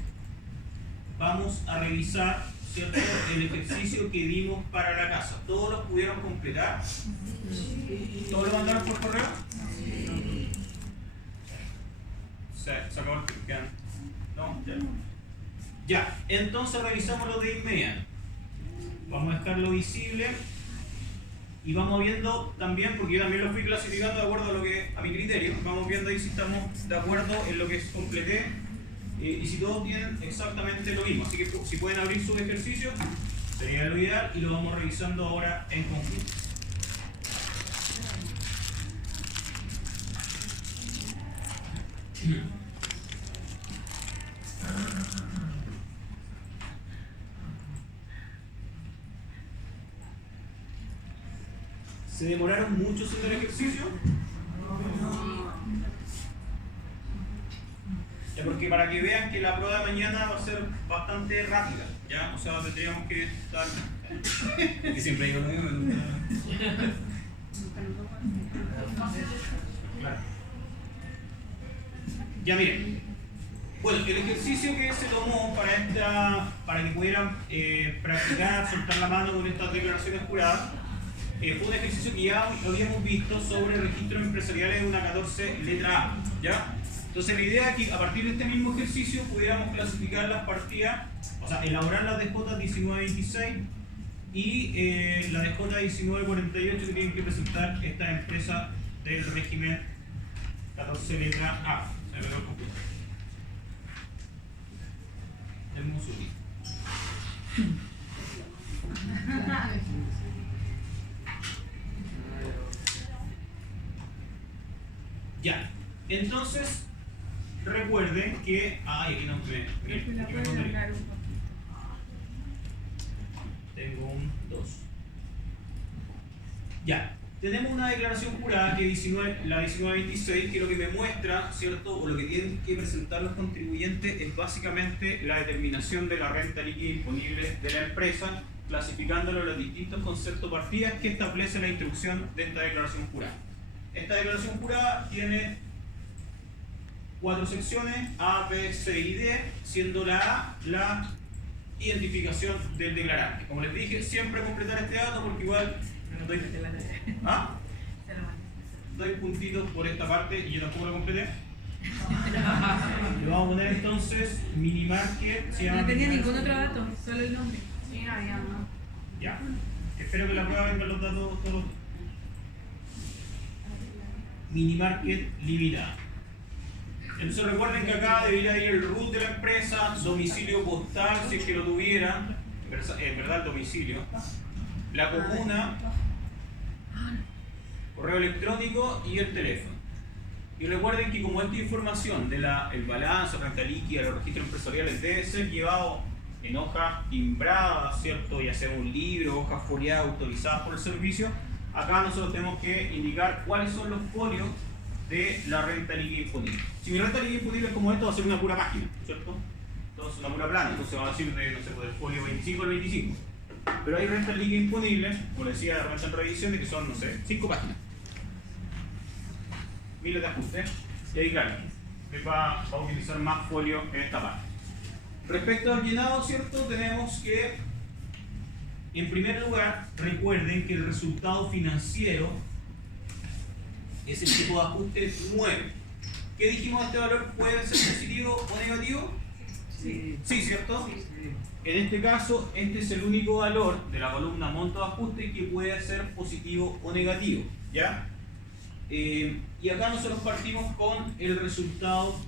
vamos a revisar, ¿cierto?, el ejercicio que dimos para la casa. ¿Todos lo pudieron completar? ¿Todos lo mandaron por correo? Se acabó el tiempo. ¿No? Ya, entonces revisámoslo de inmediato. Vamos a dejarlo visible y vamos viendo también, porque yo también lo fui clasificando de acuerdo a lo que a mi criterio. Vamos viendo ahí si estamos de acuerdo en lo que completé y si todos tienen exactamente lo mismo. Así que si pueden abrir sus ejercicios sería lo ideal, y lo vamos revisando ahora en conjunto. ¿Se demoraron mucho en el ejercicio? Ya, porque para que vean que la prueba de mañana va a ser bastante rápida, ¿ya? O sea, tendríamos que estar... Porque siempre digo lo mismo. Claro. Ya, miren. Bueno, el ejercicio que se tomó para que pudieran practicar, soltar la mano con estas declaraciones juradas, fue un ejercicio que ya habíamos visto sobre registros empresariales de una 14 letra A, ¿ya? Entonces la idea es que a partir de este mismo ejercicio pudiéramos clasificar las partidas, o sea, elaborar las DJ 1926 y la DJ 1948 que tienen que presentar estas empresas del régimen 14 letra A. Se me quedó el computador. Hermoso. Ya, entonces recuerden que... aquí no me tengo un 2. Ya, tenemos una declaración jurada que la 1926, que lo que me muestra, ¿cierto?, o lo que tienen que presentar los contribuyentes es básicamente la determinación de la renta líquida disponible de la empresa, clasificándolo en los distintos conceptos partidas que establece la instrucción de esta declaración jurada. Esta declaración jurada tiene 4 secciones, A, B, C y D, siendo la A la identificación del declarante. Como les dije, siempre completar este dato porque igual doy puntitos por esta parte y yo tampoco lo completé. Le vamos a poner entonces minimarket. No tenía ningún otro dato, solo el nombre. Sí, no había, ¿no? Ya. Espero que la prueba venga los datos todos. Minimarket limitada. Entonces recuerden que acá debería ir el root de la empresa, domicilio postal si es que lo tuviera, en verdad el domicilio, la comuna, correo electrónico y el teléfono. Y recuerden que como esta información de el balance, renta líquida, los registros empresariales debe ser llevado en hojas timbradas, ¿cierto? Ya sea un libro, hojas foliadas autorizadas por el servicio, acá nosotros tenemos que indicar cuáles son los folios de la renta líquida disponible. Si mi renta líquida disponible es como esto, va a ser una pura página, ¿cierto? Entonces una pura plana, entonces va a decir de, no sé, del folio 25 al 25. Pero hay rentas líquidas imponibles, como les decía, renta en revisión, que son, no sé, 5 páginas. Miles de ajustes. Y ahí, claro, va a utilizar más folio en esta parte. Respecto al llenado, ¿cierto? Tenemos que, en primer lugar, recuerden que el resultado financiero es el tipo de ajuste 9. ¿Qué dijimos? ¿Este valor puede ser positivo o negativo? Sí. Sí, ¿cierto? En este caso, este es el único valor de la columna monto de ajuste que puede ser positivo o negativo, ¿ya? Y acá nosotros partimos con el resultado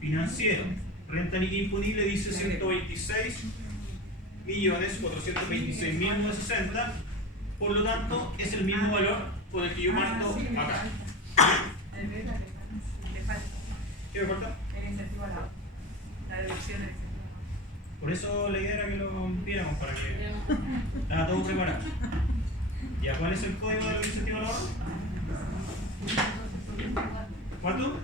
financiero. Renta líquida imponible dice 126.426.960, por lo tanto es el mismo valor con el que yo parto acá. Le falta ¿Qué me falta? el incentivo a la deducción del incentivo. Por eso la idea era que lo viéramos para que estaba todo preparado. ¿Ya cuál es el código de los incentivos al ahorro? ¿Cuánto?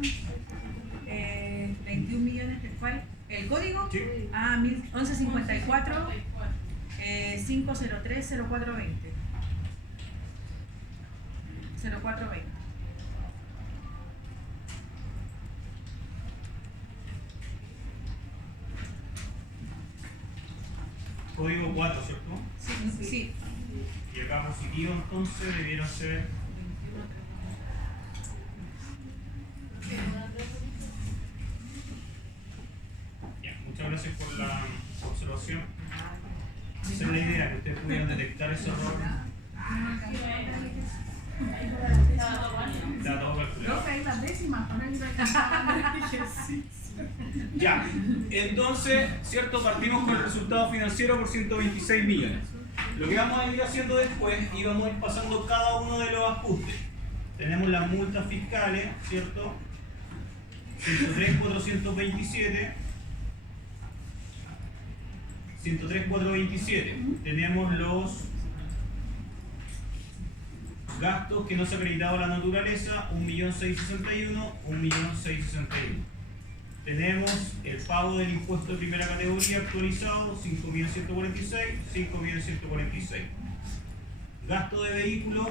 21 millones, ¿cuál? ¿El código? Sí. 1154 503 0420. 0420. Código 4, ¿cierto? Sí. Y acá positivo entonces debiera ser... Ya, muchas gracias por la observación. Esa es la idea, que ustedes pudieran detectar ese error. Está todo calculado. Profe, ahí las décimas, con el Ya, entonces, ¿cierto? Partimos con el resultado financiero por 126 millones. Lo que vamos a ir haciendo después, y vamos a ir pasando cada uno de los ajustes. Tenemos las multas fiscales, ¿cierto? 103.427. 103.427. Tenemos los gastos que no se ha acreditado a la naturaleza, 1.661.000, 1.661.000. Tenemos el pago del impuesto de primera categoría actualizado, 5.146, 5.146. Gasto de vehículo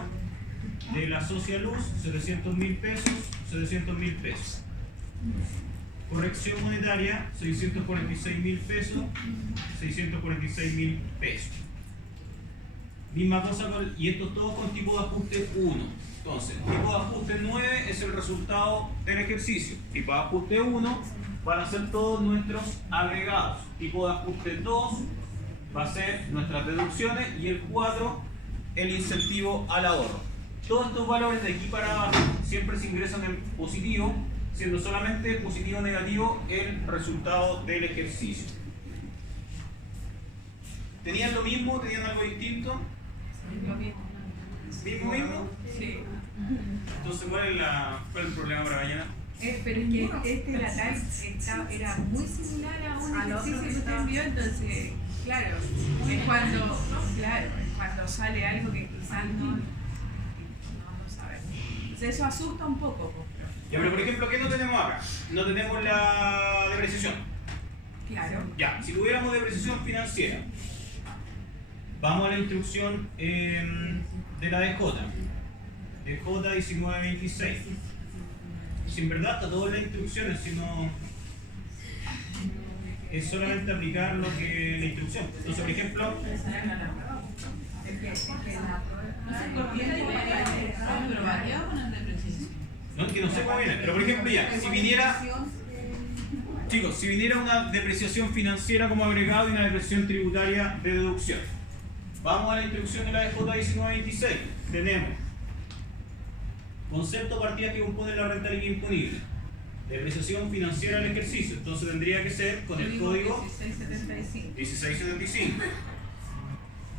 de la Socialuz, 700.000 pesos, 700.000 pesos. Corrección monetaria, 646.000 pesos, 646.000 pesos. Misma cosa, y esto todo con tipo de ajuste 1. Entonces, tipo de ajuste 9 es el resultado del ejercicio. Tipo de ajuste 1 van a ser todos nuestros agregados. Tipo de ajuste 2 va a ser nuestras deducciones y el 4 el incentivo al ahorro. Todos estos valores de aquí para abajo siempre se ingresan en positivo, siendo solamente positivo o negativo el resultado del ejercicio. ¿Tenían lo mismo? ¿Tenían algo distinto? Lo mismo. ¿Mismo? Sí. Entonces, ¿cuál es el problema para mañana? Pero es que la TAC era muy similar a un ejercicio que usted envió, entonces, claro, es cuando sale algo que quizás no lo sabemos. Entonces eso asusta un poco. Ya, pero por ejemplo, ¿qué no tenemos acá? No tenemos la depreciación. Claro. Ya, si tuviéramos depreciación financiera, vamos a la instrucción de la DJ 1926. Si en verdad está todo en las instrucciones, sino es solamente aplicar lo que la instrucción. Entonces, por ejemplo, no, que no sé cómo viene, pero por ejemplo ya, si viniera, chicos, si viniera una depreciación financiera como agregado y una depreciación tributaria de deducción, vamos a la instrucción de la DJ 1926. Tenemos concepto partida que compone la renta líquida imponible, depreciación financiera del ejercicio, entonces tendría que ser con el código 1675.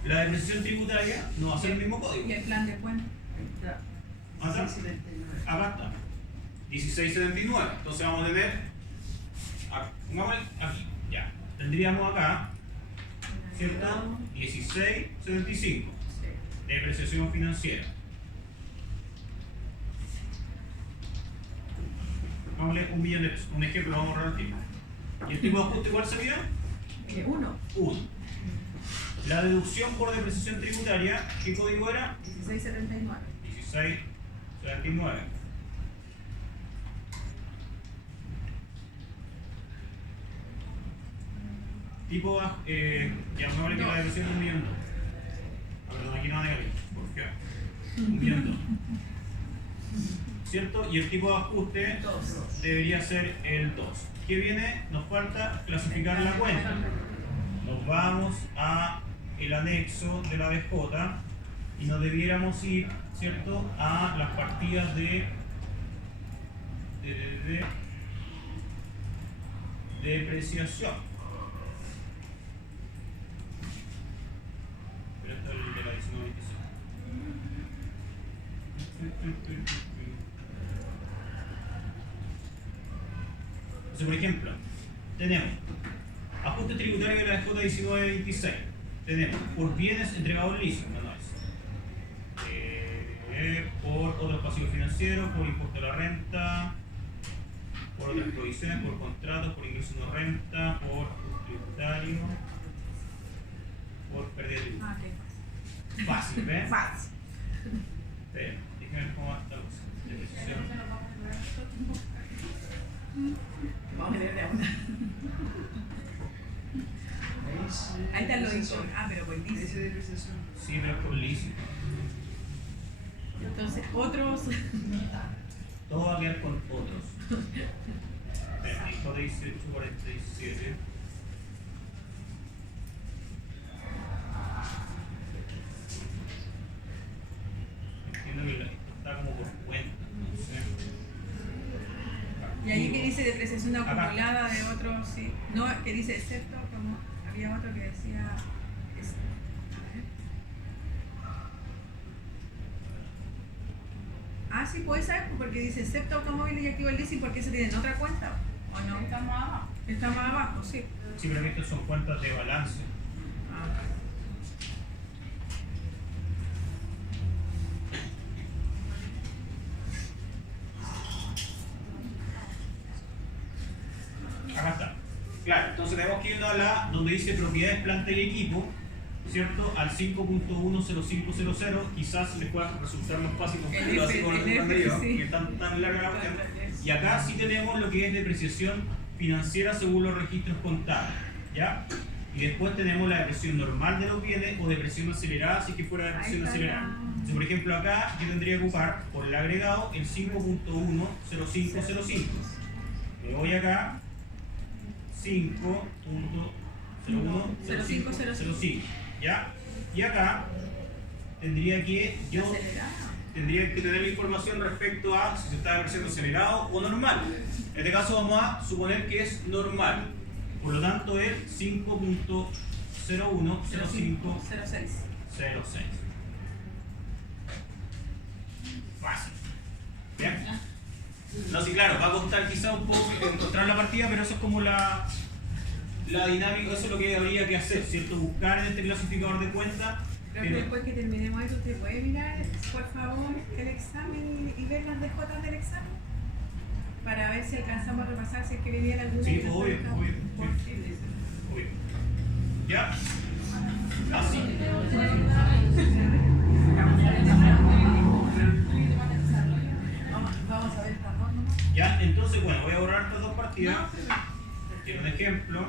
La depreciación tributaria no va a ser el mismo código. Y el plan de cuenta. ¿Acá? Acá está. 1679. Entonces vamos a tener, pongámosle aquí, ya. Tendríamos acá, ¿cierto? 1675. Depreciación financiera. Pongámosle 1 millón de pesos. Un ejemplo, vamos a ahorrar el tiempo. ¿Y el tipo de ajuste cuál sería? 1. 1. La deducción por depreciación tributaria, ¿qué código era? 1679. 1679. Tipo, llamémosle que la deducción es 1.200.000. Perdón, aquí no va negativo. ¿Por qué? 1.200.000. ¿Cierto? Y el tipo de ajuste debería ser el 2. ¿Qué viene? Nos falta clasificar la cuenta. Nos vamos a el anexo de la BJ y nos debiéramos ir, ¿cierto?, a las partidas de depreciación. Pero esto es el de la 1925. Entonces, por ejemplo, tenemos ajuste tributario de la BJ 1926. Tenemos por bienes entregados en leasing, no es. Por otros pasivos financieros, por impuesto a la renta, por otras provisiones, por contratos, por ingresos no renta, por ajuste tributario, por pérdida de tributo. Fácil, ¿ves? Fácil. Pero, déjenme ver cómo va esta cosa. Depreciación. Vamos a ver de una. Ahí está lo dicho. Ah, pero por Ese leasing. de depreciación. Sí, pero es por leasing. Entonces, otros. Todo va a quedar con otros. Espera, hijo de 1847. Entiendo que está como por cuenta, no sé. Y ahí que dice depreciación acumulada de otros, sí. No, que dice excepto, como había otro que decía. Ah, sí, puede ser, porque dice excepto automóviles y activo el leasing, porque se tienen otra cuenta, ¿o no? Está más abajo. Está más abajo, sí. Sí, pero que estas son cuentas de balance. Ah. Acá está. Claro, entonces tenemos que ir a la donde dice propiedades, planta y equipo, ¿cierto? Al 5.10500, quizás les pueda resultar más fácil El lo así F, con el el F, medio, sí. que es tan larga la cuestión. Y acá sí tenemos lo que es depreciación financiera según los registros contables, ¿ya? Y después tenemos la depreciación normal de los bienes o depreciación acelerada si es que fuera depreciación Ahí está acelerada. Entonces, por ejemplo, acá yo tendría que ocupar por el agregado el 5.10505. Me voy acá 5.010505, ¿ya? Y acá tendría que tendría que tener la información respecto a si se está depreciando acelerado o normal. En este caso vamos a suponer que es normal. Por lo tanto es 5.010506. 06. Fácil. ¿Bien? No, sí, claro, va a costar quizá un poco encontrar la partida, pero eso es como la dinámica, eso es lo que habría que hacer, ¿cierto? Buscar en este clasificador de cuentas. Creo que después que terminemos esto, ¿usted puede mirar, por favor, el examen y ver las DJs del examen? Para ver si alcanzamos a repasar si es que venía alguna. Sí, de las obvio, DJs. obvio, Por sí. fin. Obvio. ¿Ya? Así. Vamos a ver estas dos nomás. ¿Ya? Entonces, bueno, voy a borrar estas dos partidas. Tiene un ejemplo.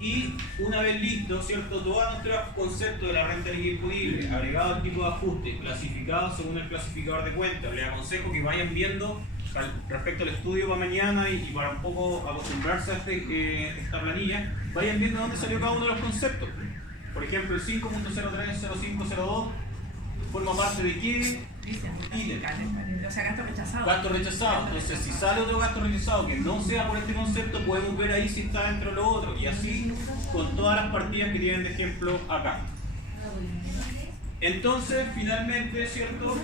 Y una vez listo, ¿cierto? Todos nuestros conceptos de la renta líquida imponible, agregado al tipo de ajuste, clasificado según el clasificador de cuentas. Les aconsejo que vayan viendo respecto al estudio para mañana y para un poco acostumbrarse a esta planilla, vayan viendo dónde salió cada uno de los conceptos. Por ejemplo, el 5.030502 forma parte de qué? Dice, Ítem. o sea, gasto rechazado. Gasto rechazado. Entonces, si sale otro gasto rechazado que no sea por este concepto, podemos ver ahí si está dentro de lo otro. Y así con todas las partidas que tienen de ejemplo acá. Entonces, finalmente, ¿cierto?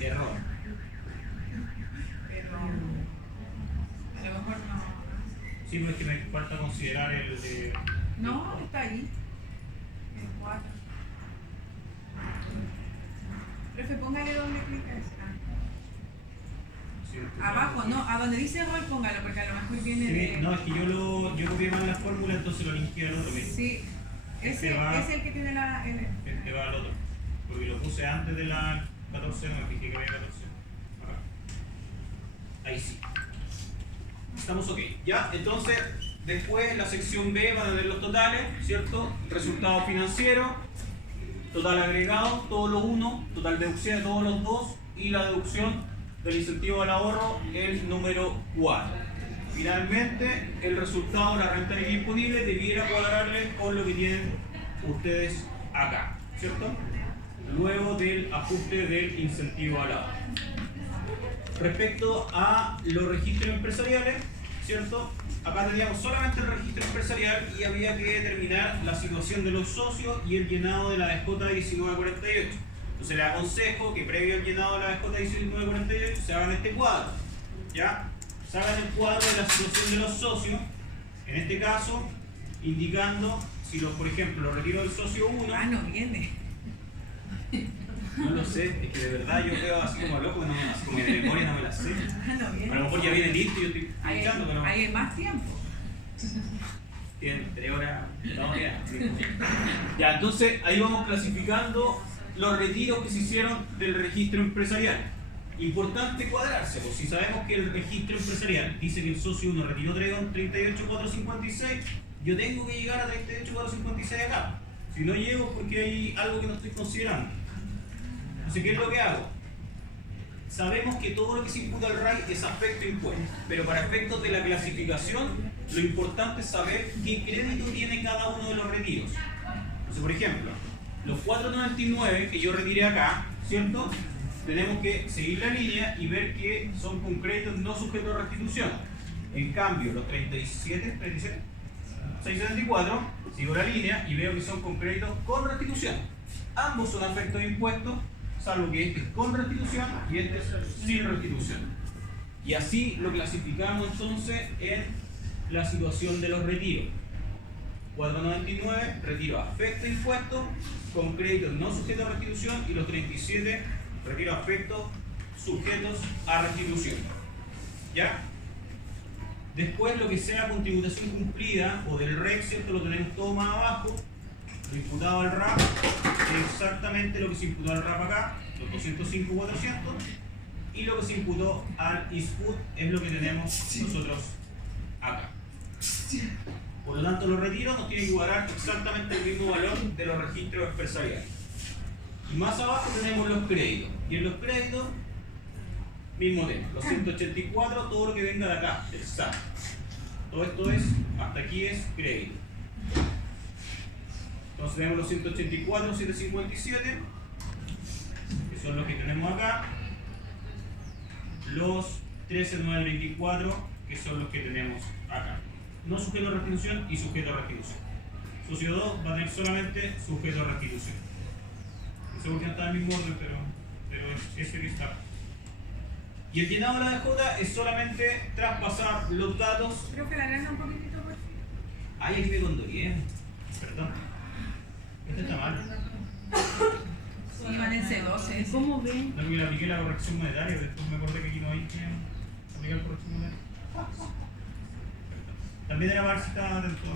Error. Pero a lo mejor no. Sí, pero es que me falta considerar el de... No, está ahí. El 4. Profe, póngale doble clic a ese. Abajo, no, a donde dice rol póngalo, porque a lo mejor viene de... No, es que yo copié mal la fórmula, entonces lo linké al otro. Sí, ese es el que tiene la... Este va al otro, porque lo puse antes de la 14, no me fijé que había 14. Acá. Ahí sí. Estamos ok. Ya, entonces, después en la sección B van a ver los totales, ¿cierto? Resultado financiero, total agregado, todos los 1, total deducción de todos los 2 y la deducción del incentivo al ahorro, el número 4. Finalmente, el resultado de la renta libre disponible debiera cuadrarle con lo que tienen ustedes acá, ¿cierto? Luego del ajuste del incentivo al ahorro. Respecto a los registros empresariales, ¿cierto? Acá teníamos solamente el registro empresarial y había que determinar la situación de los socios y el llenado de la DJ 1948. Entonces les aconsejo que previo al llenado de la DJ 1948 se hagan este cuadro, ¿ya? Se hagan el cuadro de la situación de los socios, en este caso, indicando si los, por ejemplo, los retiros del socio 1... Ah, no viene. No lo sé, es que de verdad yo veo así como loco, no, así como de memoria no me la sé. Ah, no viene. A lo mejor ya viene listo y yo estoy escuchando, pero no. Hay más tiempo. Tienen 3 horas. No, ya. Ya, entonces ahí vamos clasificando los retiros que se hicieron del registro empresarial. Importante cuadrarse, pues si sabemos que el registro empresarial dice que el socio 1 retiró 38.456, yo tengo que llegar a 38.456 acá. Si no llego porque hay algo que no estoy considerando. Entonces, ¿qué es lo que hago? Sabemos que todo lo que se imputa al RAI es afecto impuesto, pero para efectos de la clasificación, lo importante es saber qué crédito tiene cada uno de los retiros. Entonces, por ejemplo, los 4.99 que yo retiré acá, ¿cierto? Tenemos que seguir la línea y ver que son con créditos no sujetos a restitución. En cambio, los 674, sigo la línea y veo que son con créditos con restitución. Ambos son afectos de impuestos, salvo que este es con restitución y este es sin restitución. Y así lo clasificamos entonces en la situación de los retiros. 4.99, retiro afecto de impuestos con créditos no sujetos a restitución, y los 37, retiro afecto sujetos a restitución. ¿Ya? Después lo que sea con tributación cumplida o del REC, ¿cierto? Lo tenemos todo más abajo. Lo imputado al RAP es exactamente lo que se imputó al RAP acá, los 205.400, y lo que se imputó al ISPUT es lo que tenemos nosotros acá. Por lo tanto, los retiros nos tienen que guardar exactamente el mismo valor de los registros empresariales. Y más abajo tenemos los créditos. Y en los créditos, mismo tema. Los 184, todo lo que venga de acá, del SAT. Todo esto es, hasta aquí es crédito. Entonces tenemos los 184, 757, que son los que tenemos acá. Los 13.924, que son los que tenemos acá. No sujeto a restitución y sujeto a restitución. Socio 2 va a tener solamente sujeto a restitución. No sé por qué no está en el mismo orden, pero es ese que está. Y el llenado de la DJ es solamente traspasar los datos. Creo que la agranda un poquitito por fin. Ay, aquí me condoré. Perdón. Este está mal. Sí, van en C12. ¿Cómo ven? No, porque le apliqué la corrección monetaria, después me acordé que aquí no hay que aplicar corrección monetaria. También era para ver si estaba atento.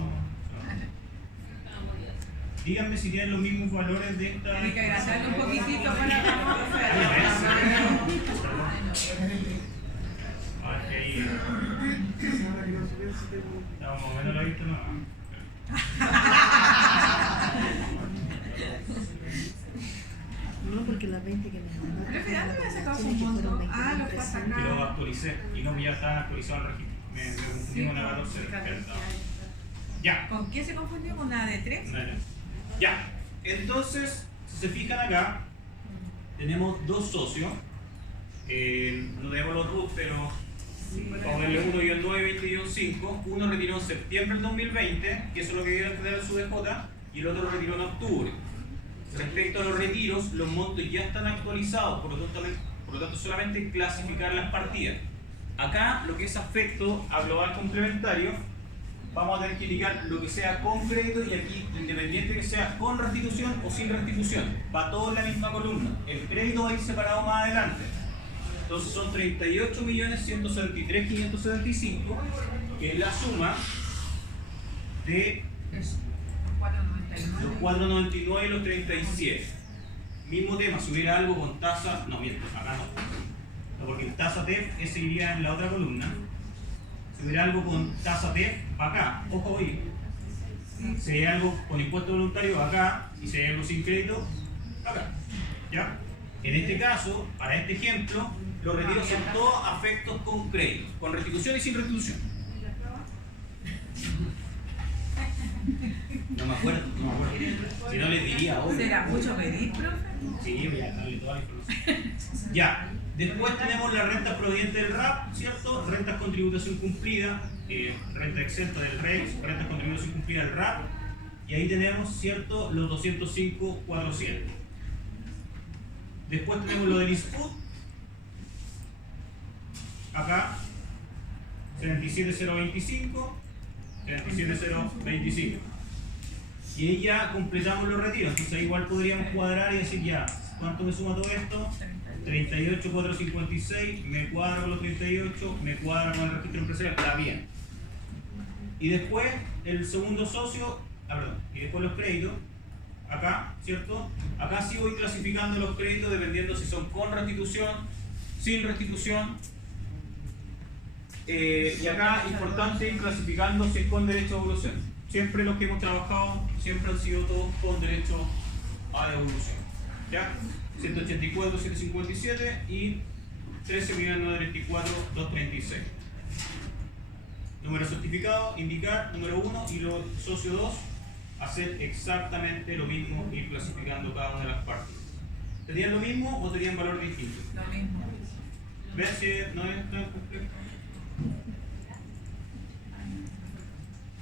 Díganme si tienen los mismos valores de esta. Tiene que agrandarle un poquitito para la Ah, que ahí. No, más o menos lo he visto, no. No, porque las 20 que me mandaron. Pero que ¿dónde me has sacado un montón? Ah, los pasa Y lo acá. actualicé. Y no, ya está actualizado el registro. Me confundí con la 14. Ya. ¿Con qué se confundió? ¿Con la de 3? Ya. Entonces, si se fijan acá, tenemos dos socios. No tenemos los RUT, pero vamos a verle 1 y el 9, 20 y el 5. Uno retiró en septiembre del 2020, que eso es lo que debe tener en su DJ, y el otro lo retiró en octubre. Respecto a los retiros, los montos ya están actualizados, por lo tanto solamente clasificar las partidas. Acá, lo que es afecto a global complementario, vamos a tener que indicar lo que sea con crédito, y aquí, independiente que sea con restitución o sin restitución, va todo en la misma columna. El crédito va a ir separado más adelante. Entonces son 38.173.575, que es la suma de Es los 4.99. 4.99 y los 37. Mismo tema, si hubiera algo con tasa, no, miento, acá no. No, porque el tasa TEF ese iría en la otra columna. Si hubiera algo con tasa TEF, acá, ojo hoy. Si hay algo con impuesto voluntario, acá. Y si hay algo sin crédito, acá. ¿Ya? En este caso, para este ejemplo, los retiros son todos afectos con crédito, con restitución y sin restitución. No me acuerdo. Si no les diría hoy. ¿Será mucho pedir, profe? Sí, voy a darle toda la información. Ya, después tenemos las rentas provenientes del RAP, ¿cierto? Rentas con tributación cumplida, renta exenta del REX, rentas con tributación cumplida del RAP. Y ahí tenemos, ¿cierto? Los 205.400. Después tenemos lo del ISPUT. Acá, 77.025, 77.025. Y ahí ya completamos los retiros. Entonces ahí igual podríamos cuadrar y decir ya, ¿cuánto me suma todo esto? 38.456, me cuadra con los 38, me cuadra con el registro empresarial, está bien. Y después el segundo socio, y después los créditos, acá, ¿cierto? Acá sí voy clasificando los créditos dependiendo si son con restitución, sin restitución. Y acá importante ir clasificando si es con derecho a devolución. Siempre los que hemos trabajado, siempre han sido todos con derecho a devolución. ¿Ya? 184.757 y 13.934.236. Número certificado, indicar, número 1 y los socio 2, hacer exactamente lo mismo, ir clasificando cada una de las partes. ¿Tenían lo mismo o tenían valor distinto? Lo mismo. Ver si no es tan complejo.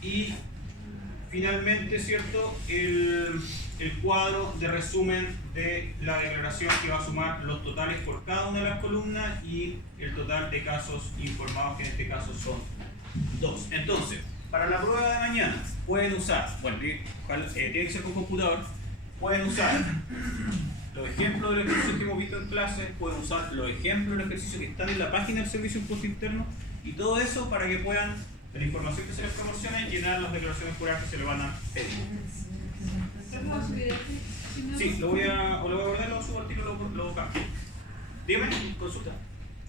Y finalmente, ¿cierto? El cuadro de resumen de la declaración que va a sumar los totales por cada una de las columnas y el total de casos informados, que en este caso son 2. Entonces, para la prueba de mañana pueden usar, bueno, tiene que ser con computador, pueden usar los ejemplos de los ejercicios que hemos visto en clase, pueden usar los ejemplos de los ejercicios que están en la página del Servicio de Impuesto Interno y todo eso para que puedan, de la información que se les proporcione, llenar las declaraciones juradas que se le van a pedir. Sí, lo voy a guardar, lo subo al tiro, lo cambio. Dígame, consulta.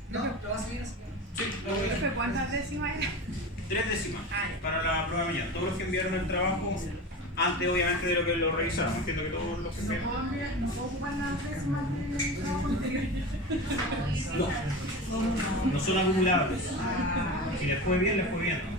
No, lo vas a subir. Sí, lo voy a Profe, ¿cuántas décimas eran? 3 décimas Ah, ya. para la prueba de mañana. Todos los que enviaron el trabajo, antes obviamente de lo que lo revisaron, entiendo que todos los que enviaron. ¿No puedo ocupar las décimas del trabajo anterior? No son acumulables. Si les fue bien, les fue bien, ¿no?